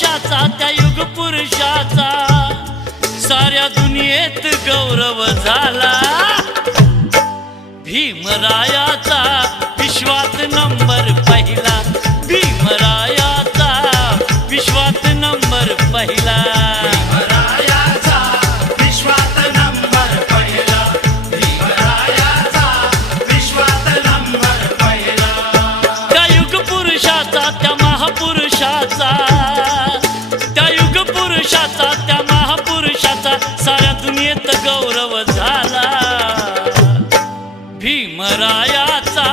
पुरुषाचा त्या युग पुरुषाचा साऱ्या दुनियेत गौरव झाला। भीमरायाचा विश्वात नंबर पहिला, भीमरायाचा विश्वात नंबर पहिला। भीमरायाचा विश्वात नंबर पहिला, भीमरायाचा विश्वात नंबर पहिला। त्या युग पुरुषाचा त्या महापुरुषाचा, त्या युग पुरुषाचा त्या महापुरुषाचा साऱ्या दुनियेत गौरव झाला। भीमरायाचा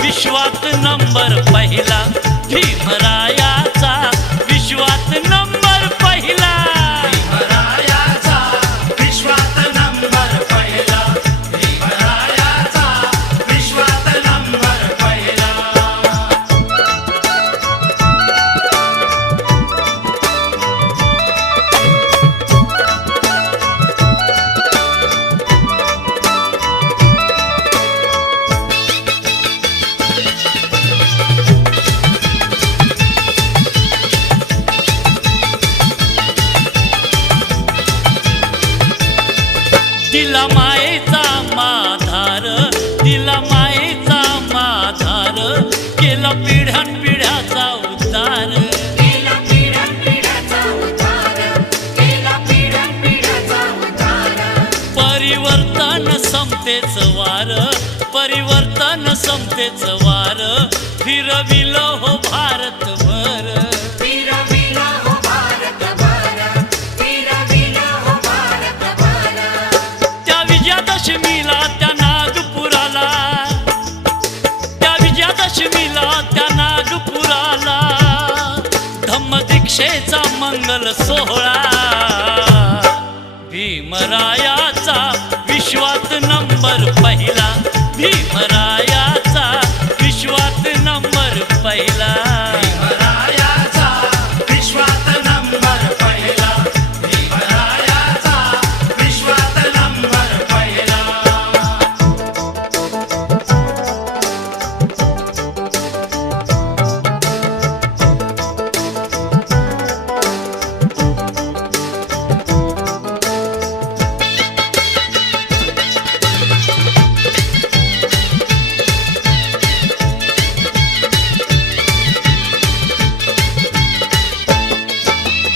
विश्वात नंबर पहिला, भीमरायाचा विश्वात नंबर पहिला। भीमरायाचा विश्वात नंबर पहिला, भीमरायाचा विश्वात नंबर पहिला। दिला मायेचा माधार, दिला मायेचा माधार, केला पिढ्यानपिढ्याचा उद्धार। केला पिढ्यानपिढ्याचा उद्धार, केला पिढ्यानपिढ्याचा उद्धार। परिवर्तन समतेच वार, परिवर्तन समतेच वार, फिरविलो हो भारतभर। फिरविला हो भारतभर, फिरविला हो भारतभर। त्या विजयादशमीला त्या नागपुराला, त्या विजयादशमीला त्या नागपुराला धम्मदीक्षेचा मंगल सोहळा। भीमरायाचा विश्वात नंबर पहिला, भीमरायाचा विश्वात नंबर पहिला। भीमरायाचा विश्वात नंबर पहिला, भीमरायाचा विश्वात नंबर पहिला।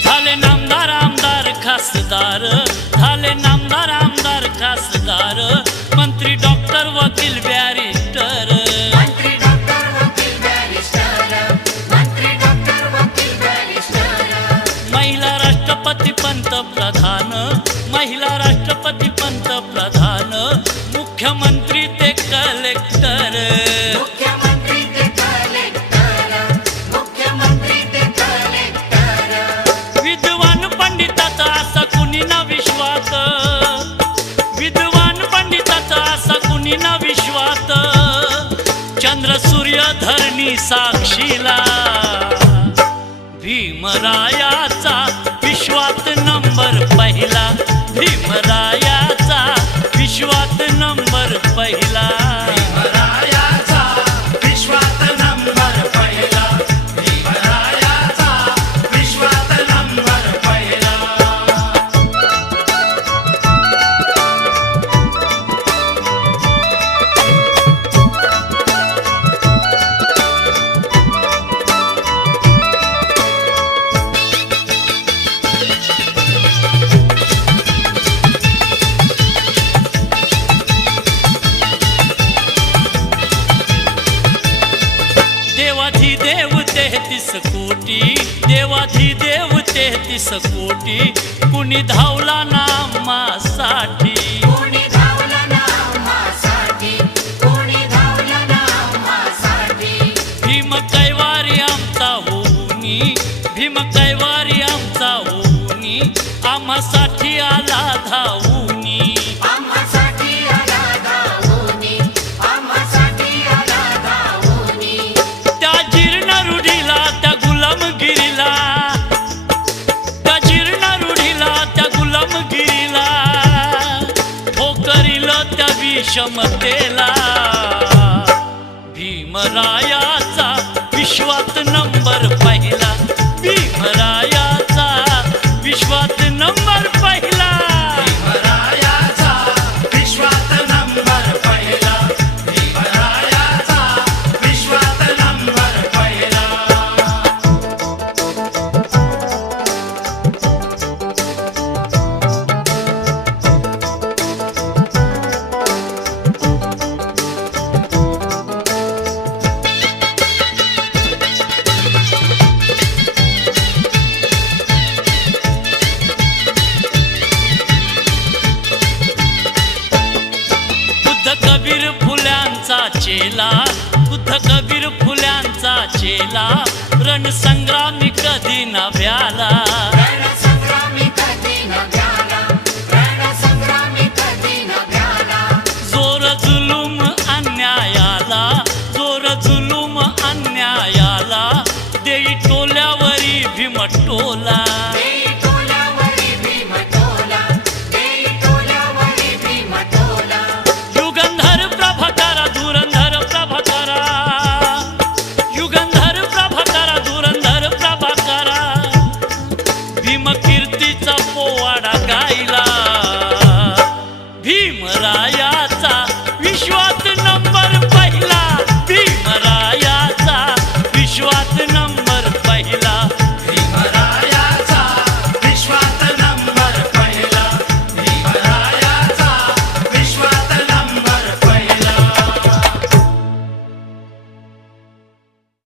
झाले नामदार आमदार खासदार, झाले नामदार आमदार खासदार, मंत्री डॉक्टर वकील बॅरिस्टर। मंत्री डॉक्टर वकील बॅरिस्टर, मंत्री डॉक्टर वकील बॅरिस्टर। महिला राष्ट्रपती पंतप्रधान, महिला राष्ट्रपती पंतप्रधान, मुख्यमंत्री ते कलेक्टर। मुख्यमंत्री ते कलेक्टर, मुख्यमंत्री ते कलेक्टर। विद्वान पंडिताचा असा कुणी ना विश्वात, विद्वान पंडिताचा असा कुणी ना विश्वात, चंद्र सूर्य धरणी साक्षीला। भीमरायाचा विश्वात नंबर पहिला, भीमरायाचा विश्वात नंबर पहिला। भीमरायाचा विश्वात नंबर पहिला, भीमरायाचा विश्वात नंबर पहिला। देवाधिदेव 33 कोटी, देवाधिदेव 33 कोटी, कुणी धावला नामासाठी। कोणी धावला नामासाठी, कोणी धावला नामासाठी। भीम कैवारी आमचा होऊनी, भीम कैवारी आमचा होऊनी, आम्हासाठी आला धावूनी। आम्हासाठी आला धावूनी, आम्हासाठी आला धावूनी। त्या जीर्ण रूढीला त्या गुलामगिरीला, त्या जीर्ण रूढीला त्या गुलामगिरीला, हो करील त्या विषमतेला। भीमरायाचा विश्वात नंबर पहिला, भीमराया केला बुद्ध कबीर फुल्यांचा चेला रणसंग्रामी कधी न भ्याला रणसंग्रामी कधी न भ्याला रणसंग्रामी कधी न भ्याला जोर जुलूम अन्यायाला जोर जुलूम अन्यायाला देई टोल्यावरी भीम टोला